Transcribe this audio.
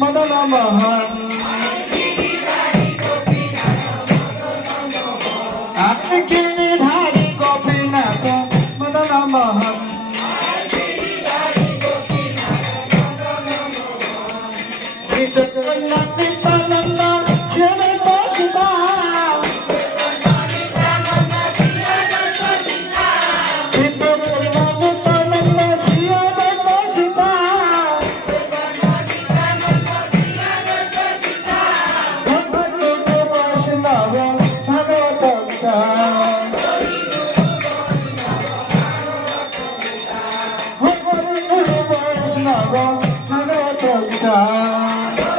মদন মোহন আপনি গিরিধারী গোপীনাথ মদন মোহন জগন্নাথ নিত্যানন্দ ছেড়ে বসিতা Bhagavad Gita